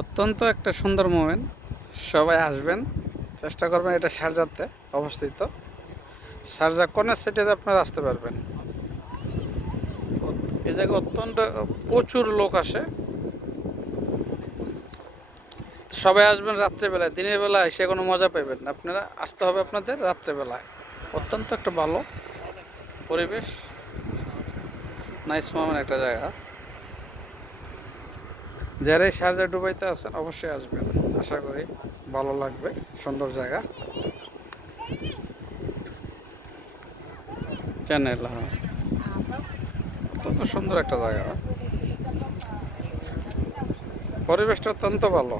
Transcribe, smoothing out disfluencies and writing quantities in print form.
অত্যন্ত একটা সুন্দর মোমেন্ট। সবাই আসবেন, চেষ্টা করবেন। এটা শারজাতে অবস্থিত। শারজা কর্নার সিটিতে আপনারা আসতে পারবেন। এই জায়গায় অত্যন্ত প্রচুর লোক আসে। সবাই আসবেন রাত্রেবেলায়, দিনের বেলায় সে কোনো মজা পাইবেন না। আপনারা আসতে হবে আপনাদের রাত্রেবেলায়। অত্যন্ত একটা ভালো পরিবেশ, নাইস মোমেন্ট একটা জায়গা। যারা এই শারজা দুবাইতে আছেন অবশ্যই আসবেন, আশা করি ভালো লাগবে। সুন্দর জায়গা। চ্যানেল, হ্যাঁ, অত্যন্ত সুন্দর একটা জায়গা। পরিবেশটা অত্যন্ত ভালো।